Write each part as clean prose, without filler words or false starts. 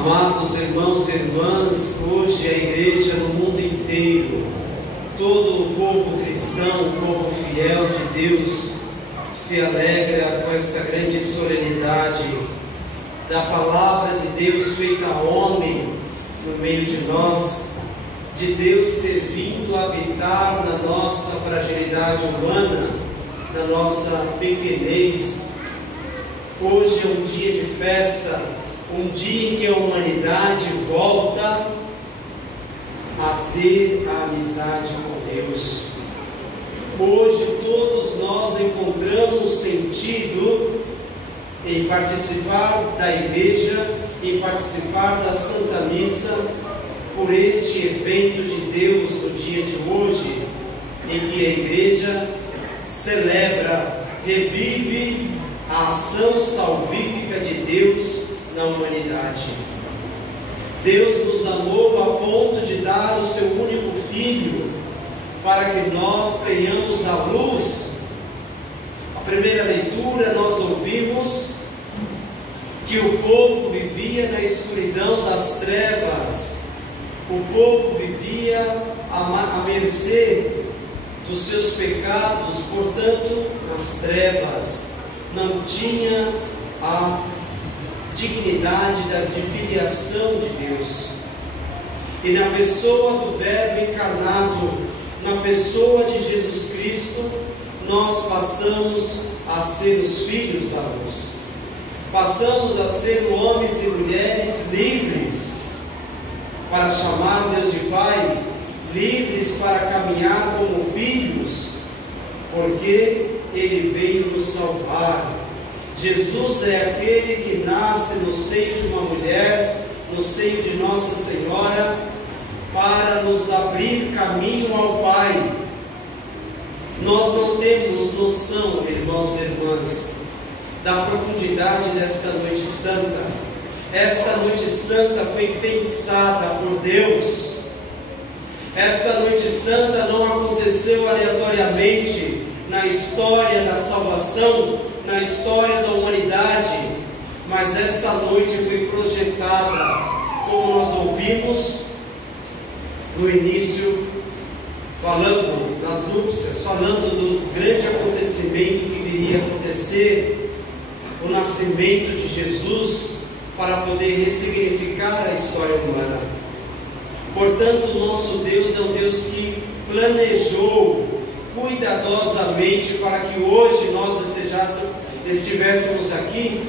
Amados irmãos e irmãs, hoje a igreja no mundo inteiro, todo o povo cristão, o povo fiel de Deus, se alegra com essa grande solenidade da palavra de Deus feita homem no meio de nós, de Deus ter vindo habitar na nossa fragilidade humana, na nossa pequenez. Hoje é um dia de festa, um dia em que a humanidade volta a ter a amizade com Deus. Hoje todos nós encontramos sentido em participar da igreja, em participar da Santa Missa, por este evento de Deus no dia de hoje, em que a igreja celebra, revive a ação salvífica de Deus na humanidade. Deus nos amou a ponto de dar o seu único Filho para que nós tenhamos a luz. A primeira leitura nós ouvimos que o povo vivia na escuridão das trevas, o povo vivia à mercê dos seus pecados, portanto nas trevas, não tinha a dignidade de filiação de Deus. E na pessoa do Verbo encarnado, na pessoa de Jesus Cristo, nós passamos a ser os filhos da luz. Passamos a ser homens e mulheres livres para chamar Deus de Pai, livres para caminhar como filhos, porque Ele veio nos salvar. Jesus é aquele que nasce no seio de uma mulher, no seio de Nossa Senhora, para nos abrir caminho ao Pai. Nós não temos noção, irmãos e irmãs, da profundidade desta noite santa. Esta noite santa foi pensada por Deus. Esta noite santa não aconteceu aleatoriamente na história da salvação, na história da humanidade, mas esta noite foi projetada, como nós ouvimos no início, falando nas núpcias, falando do grande acontecimento que viria a acontecer, o nascimento de Jesus, para poder ressignificar a história humana. Portanto, o nosso Deus é um Deus que planejou cuidadosamente para que hoje nós estivéssemos aqui,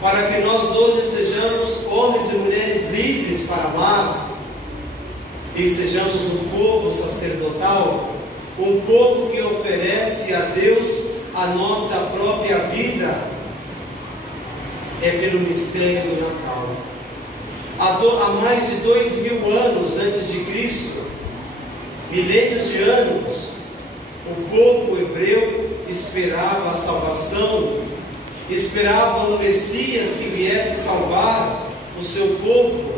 para que nós hoje sejamos homens e mulheres livres para amar, e sejamos um povo sacerdotal, um povo que oferece a Deus a nossa própria vida. É pelo mistério do Natal. Há mais de 2000 anos antes de Cristo, milênios de anos, o povo hebreu esperava a salvação, esperava um Messias que viesse salvar o seu povo.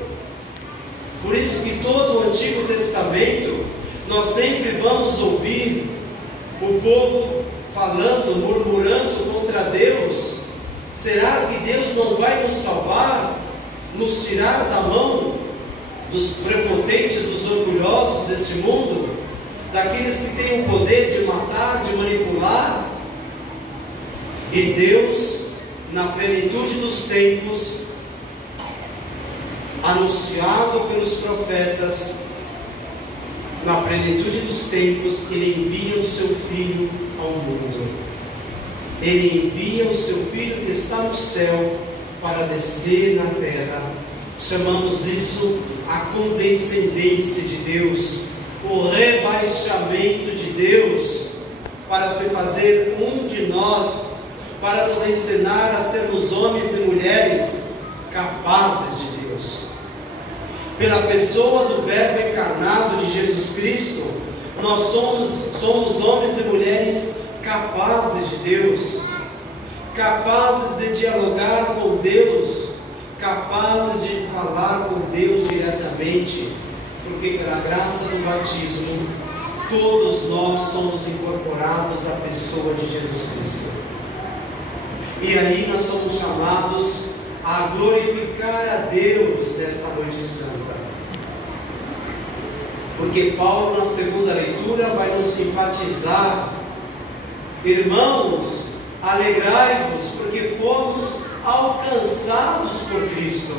Por isso que todo o Antigo Testamento, nós sempre vamos ouvir o povo falando, murmurando contra Deus. Será que Deus não vai nos salvar, nos tirar da mão dos prepotentes, dos orgulhosos deste mundo, daqueles que têm o poder de matar, de manipular? E Deus, na plenitude dos tempos, anunciado pelos profetas, na plenitude dos tempos, Ele envia o seu Filho ao mundo. Ele envia o seu Filho que está no céu para descer na terra. Chamamos isso a condescendência de Deus, o rebaixamento de Deus, para se fazer um de nós, para nos ensinar a sermos homens e mulheres capazes de Deus. Pela pessoa do Verbo encarnado de Jesus Cristo, nós somos homens e mulheres capazes de Deus, capazes de dialogar com Deus, capazes de falar com Deus diretamente, porque pela graça do batismo, todos nós somos incorporados à pessoa de Jesus Cristo. E aí nós somos chamados a glorificar a Deus nesta noite santa. Porque Paulo, na segunda leitura, vai nos enfatizar: irmãos, alegrai-vos, porque fomos alcançados por Cristo.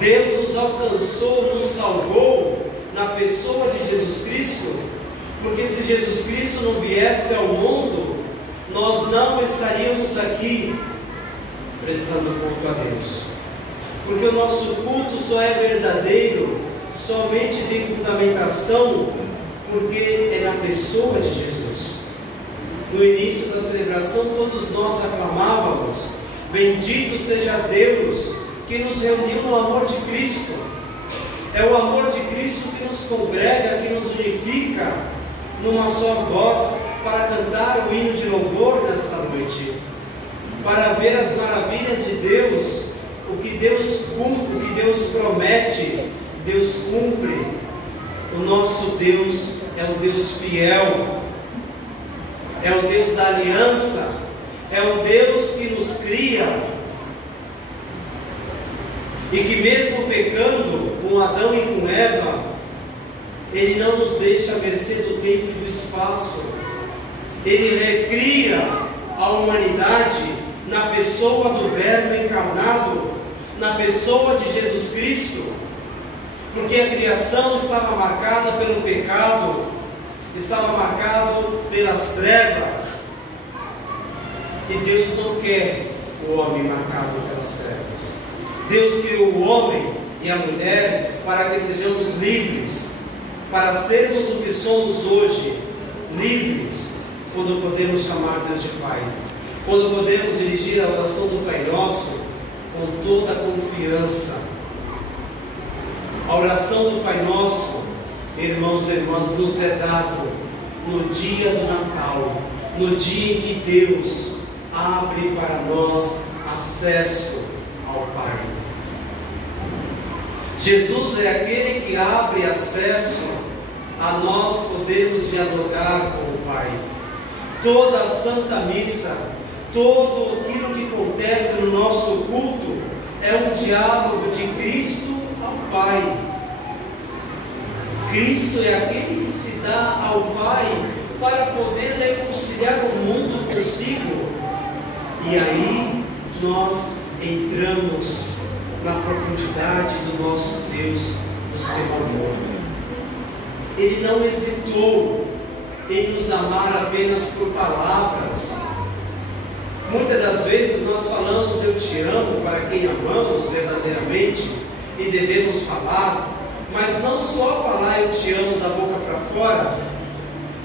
Deus nos alcançou, nos salvou na pessoa de Jesus Cristo, porque se Jesus Cristo não viesse ao mundo, nós não estaríamos aqui prestando culto a Deus. Porque o nosso culto só é verdadeiro, somente tem fundamentação, porque é na pessoa de Jesus. No início da celebração, todos nós aclamávamos: bendito seja Deus que nos reuniu no amor de Cristo. É o amor de Cristo que nos congrega, que nos unifica numa só voz, para cantar o hino de louvor nesta noite, para ver as maravilhas de Deus, o que Deus cumpre, o que Deus promete, Deus cumpre. O nosso Deus é um Deus fiel, é o Deus da aliança, é o Deus que nos cria, e que mesmo pecando com Adão e com Eva, Ele não nos deixa à mercê do tempo e do espaço. Ele recria a humanidade na pessoa do Verbo encarnado, na pessoa de Jesus Cristo, porque a criação estava marcada pelo pecado, estava marcado pelas trevas, e Deus não quer o homem marcado pelas trevas. Deus criou o homem e a mulher para que sejamos livres, para sermos o que somos hoje, livres, quando podemos chamar Deus de Pai, quando podemos dirigir a oração do Pai Nosso com toda a confiança. A oração do Pai Nosso, irmãos e irmãs, nos é dado no dia do Natal, no dia em que Deus abre para nós acesso ao Pai. Jesus é aquele que abre acesso a nós podermos dialogar com o Pai. Toda a Santa Missa, todo aquilo que acontece no nosso culto é um diálogo de Cristo ao Pai. Cristo é aquele que se dá ao Pai para poder reconciliar o mundo consigo. E aí nós entramos na profundidade do nosso Deus, do seu amor. Ele não hesitou em nos amar apenas por palavras. Muitas das vezes nós falamos eu te amo para quem amamos verdadeiramente, e devemos falar, mas não só falar eu te amo da boca para fora,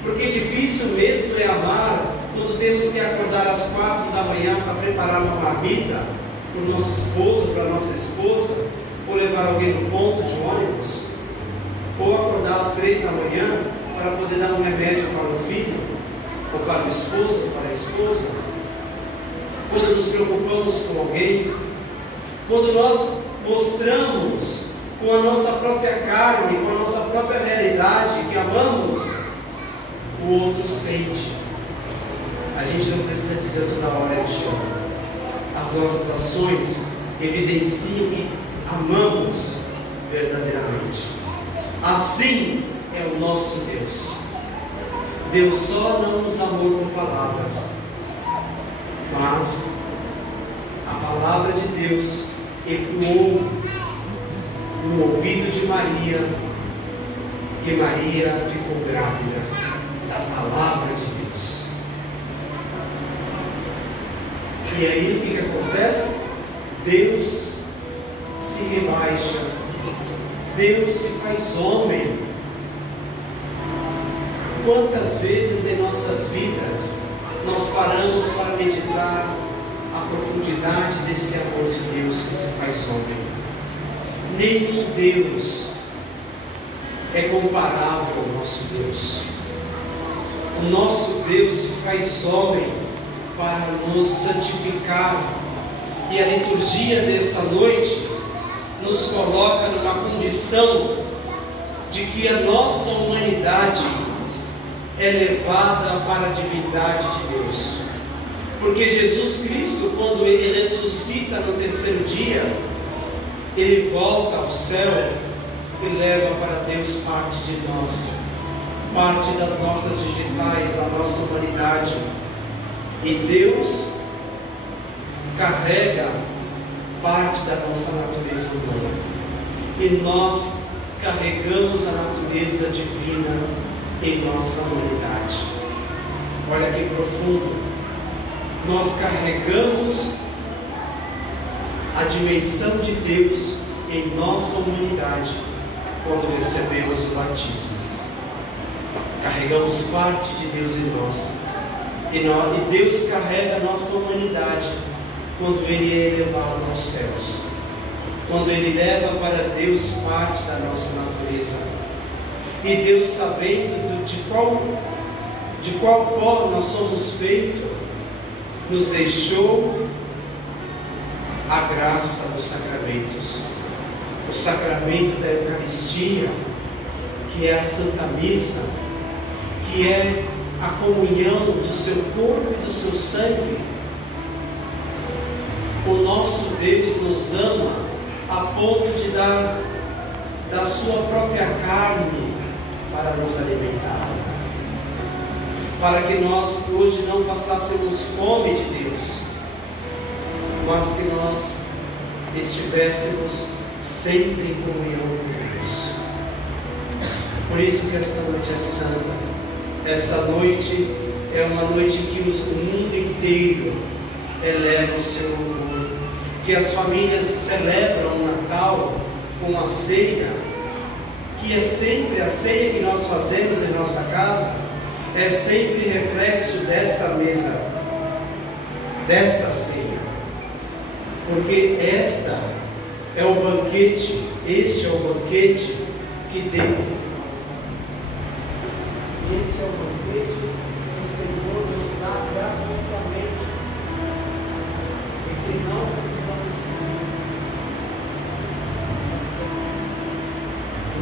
porque difícil mesmo é amar quando temos que acordar às 4 da manhã para preparar uma marmita para o nosso esposo, para a nossa esposa, ou levar alguém no ponto de ônibus, ou acordar às 3 da manhã para poder dar um remédio para o filho, ou para o esposo, ou para a esposa. Quando nos preocupamos com alguém, quando nós mostramos com a nossa própria carne, com a nossa própria realidade que amamos, o outro sente. A gente não precisa dizer toda hora eu te amo. As nossas ações evidenciam que amamos verdadeiramente. Assim é o nosso Deus. Deus só não nos amou com palavras, mas a palavra de Deus ecoou no ouvido de Maria, e Maria ficou grávida da palavra de Deus. E aí o que acontece? Deus se rebaixa, Deus se faz homem. Quantas vezes em nossas vidas nós paramos para meditar a profundidade desse amor de Deus que se faz homem? Nenhum Deus é comparável ao nosso Deus. O nosso Deus se faz homem para nos santificar, e a liturgia desta noite nos coloca numa condição de que a nossa humanidade é levada para a divindade de Deus. Porque Jesus Cristo, quando Ele ressuscita no terceiro dia, Ele volta ao céu e leva para Deus parte de nós, parte das nossas digitais, da nossa humanidade. E Deus carrega parte da nossa natureza humana. E nós carregamos a natureza divina em nossa humanidade. Olha que profundo. Nós carregamos a dimensão de Deus em nossa humanidade quando recebemos o batismo. Carregamos parte de Deus em nós. E Deus carrega a nossa humanidade quando Ele é elevado aos céus. Quando Ele leva para Deus parte da nossa natureza. E Deus, sabendo de qual pó nós somos feitos, nos deixou a graça dos sacramentos. O sacramento da Eucaristia, que é a Santa Missa, que é a comunhão do seu corpo e do seu sangue. O nosso Deus nos ama a ponto de dar da sua própria carne para nos alimentar, para que nós hoje não passássemos fome de Deus, mas que nós estivéssemos sempre em comunhão com Deus. Por isso que esta noite é santa. Essa noite é uma noite em que o mundo inteiro eleva o seu louvor, que as famílias celebram o Natal com a ceia, que é sempre a ceia que nós fazemos em nossa casa, é sempre reflexo desta mesa, desta ceia, porque esta é o banquete, este é o banquete que Deus. Este é o banquete que o Senhor nos dá gratuitamente, e que não precisamos pedir.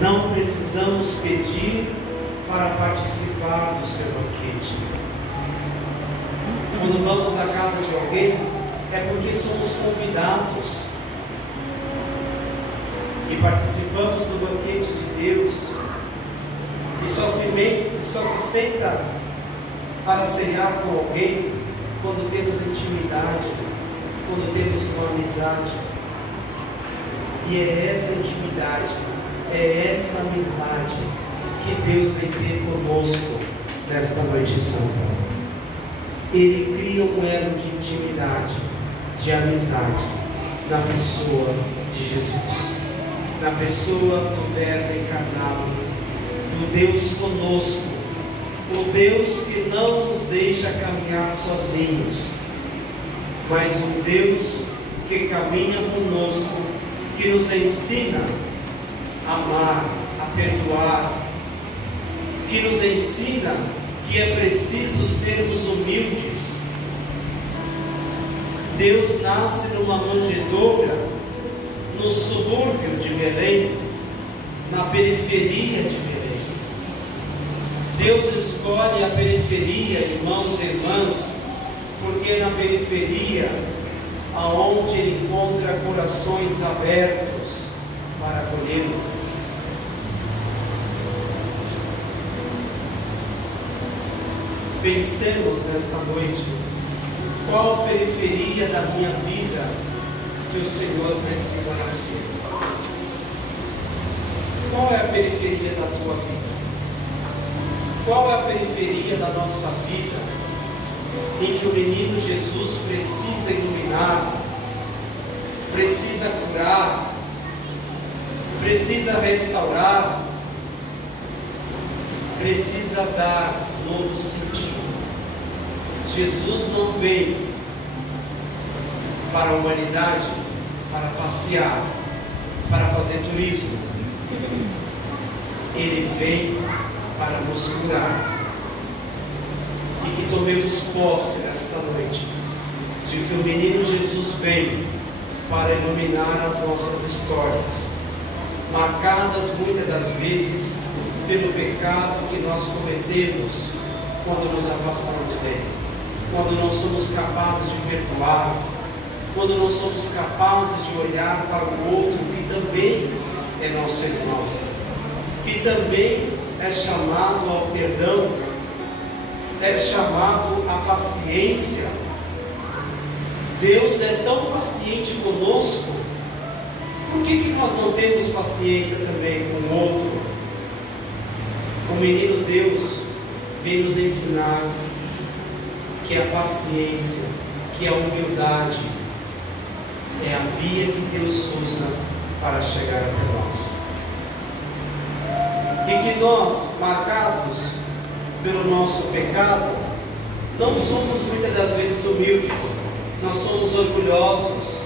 Não precisamos pedir para participar do seu banquete. Quando vamos à casa de alguém, é porque somos convidados e participamos do banquete de Deus. E só se senta para ceiar com alguém quando temos intimidade, quando temos uma amizade. E é essa intimidade, é essa amizade que Deus vem ter conosco nesta noite santa. Ele cria um elo de intimidade, de amizade, na pessoa de Jesus, na pessoa do Verbo encarnado, do Deus conosco, o Deus que não nos deixa caminhar sozinhos, mas um Deus que caminha conosco, que nos ensina a amar, a perdoar, que nos ensina que é preciso sermos humildes. Deus nasce numa manjedoura, no subúrbio de Belém, na periferia de Belém. Deus escolhe a periferia, irmãos e irmãs, porque na periferia, aonde Ele encontra corações abertos para acolhê-lo. Pensemos nesta noite, qual periferia da minha vida que o Senhor precisa nascer? Qual é a periferia da tua vida? Qual é a periferia da nossa vida em que o menino Jesus precisa iluminar, precisa curar, precisa restaurar, precisa dar novo sentido? Jesus não veio para a humanidade para passear, para fazer turismo. Ele veio para nos curar. E que tomemos posse nesta noite de que o menino Jesus veio para iluminar as nossas histórias, marcadas muitas das vezes pelo pecado que nós cometemos quando nos afastamos dele. quando não somos capazes de perdoar, quando não somos capazes de olhar para o outro que também é nosso irmão, que também é chamado ao perdão, é chamado à paciência. Deus é tão paciente conosco, por que nós não temos paciência também com o outro? O menino Deus vem nos ensinar que a paciência, que a humildade é a via que Deus usa para chegar até nós. E que nós, marcados pelo nosso pecado, não somos muitas das vezes humildes, nós somos orgulhosos,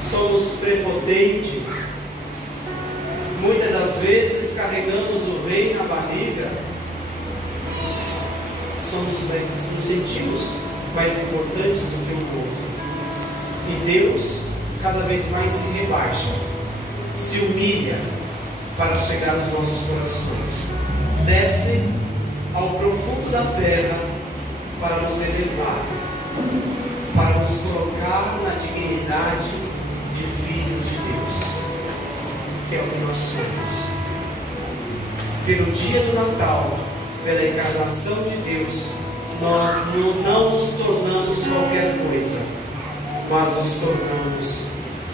somos prepotentes, muitas das vezes carregamos o rei na barriga, nos sentimos mais importantes do que o outro. E Deus cada vez mais se rebaixa, se humilha para chegar nos nossos corações, desce ao profundo da terra para nos elevar, para nos colocar na dignidade de filhos de Deus, que é o que nós somos. Pelo dia do Natal, pela encarnação de Deus, nós não nos tornamos qualquer coisa, mas nos tornamos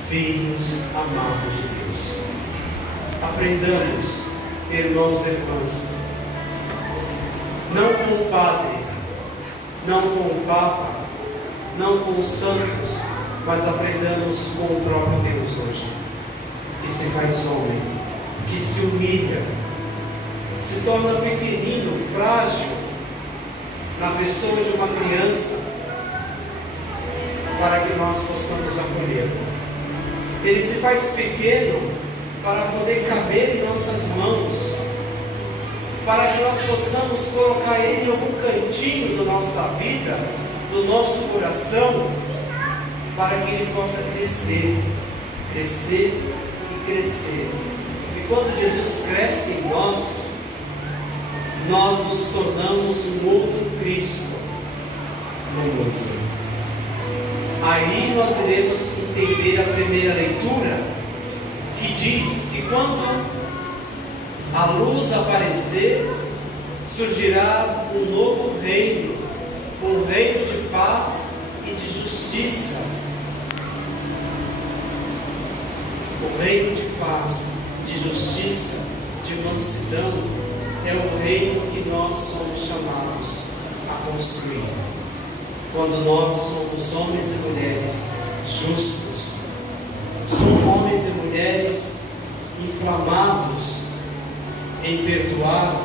filhos amados de Deus. Aprendamos, irmãos e irmãs, não com o padre, não com o Papa, não com os santos, mas aprendamos com o próprio Deus hoje, que se faz homem, que se humilha, se torna pequenino, frágil, na pessoa de uma criança, para que nós possamos acolher. Ele se faz pequeno para poder caber em nossas mãos, para que nós possamos colocar Ele em algum cantinho da nossa vida, do nosso coração, para que Ele possa crescer, crescer e crescer. E quando Jesus cresce em nós, nós nos tornamos um outro Cristo no mundo. Aí nós iremos entender a primeira leitura, que diz que quando a luz aparecer, surgirá um novo reino, um reino de paz e de justiça. O reino de paz, de justiça, de mansidão, é o reino que nós somos chamados a construir. Quando nós somos homens e mulheres justos, somos homens e mulheres inflamados em perdoar,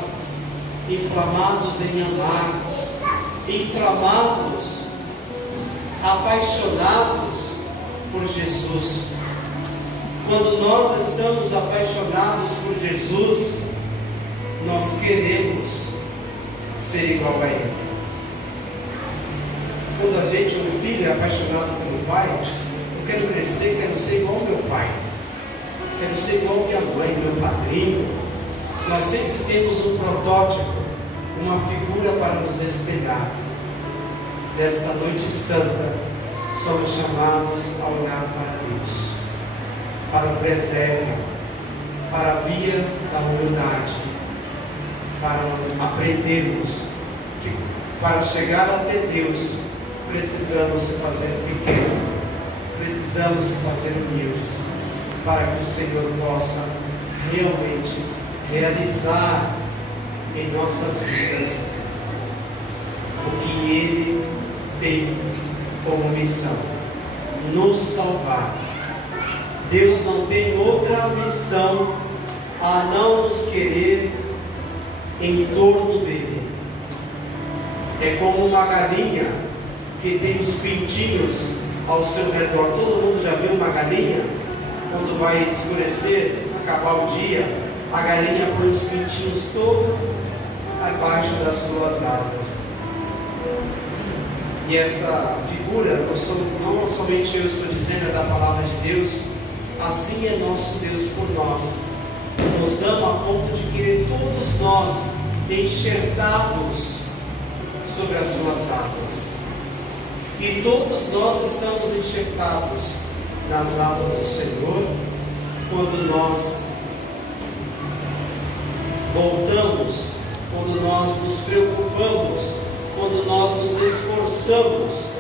inflamados em amar, inflamados, apaixonados por Jesus. Quando nós estamos apaixonados por Jesus, nós queremos ser igual a Ele. Quando a gente, um filho, é apaixonado pelo pai, eu quero crescer, quero ser igual ao meu pai, quero ser igual que a mãe, meu padrinho. Nós sempre temos um protótipo, uma figura para nos espelhar. Nesta noite santa, somos chamados a olhar para Deus, para o presépio, para a via da humildade, para nós aprendermos que para chegar até Deus precisamos se fazer pequeno, precisamos se fazer humildes, para que o Senhor possa realmente realizar em nossas vidas o que Ele tem como missão: nos salvar. Deus não tem outra missão a não nos querer em torno dele. É como uma galinha que tem os pintinhos ao seu redor. Todo mundo já viu uma galinha? Quando vai escurecer, acabar o dia, a galinha põe os pintinhos todos abaixo das suas asas. E essa figura, não somente eu estou dizendo, é da palavra de Deus. Assim é nosso Deus por nós. Nos ama a ponto de querer todos nós enxertados sobre as suas asas. E todos nós estamos enxertados nas asas do Senhor quando nós voltamos, quando nós nos preocupamos, quando nós nos esforçamos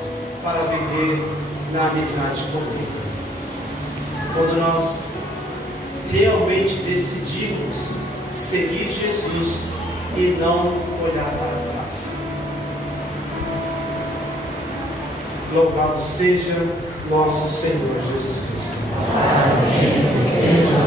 para viver na amizade com Ele. Quando nós realmente decidimos seguir Jesus e não olhar para trás. Louvado seja nosso Senhor Jesus Cristo. Louvado seja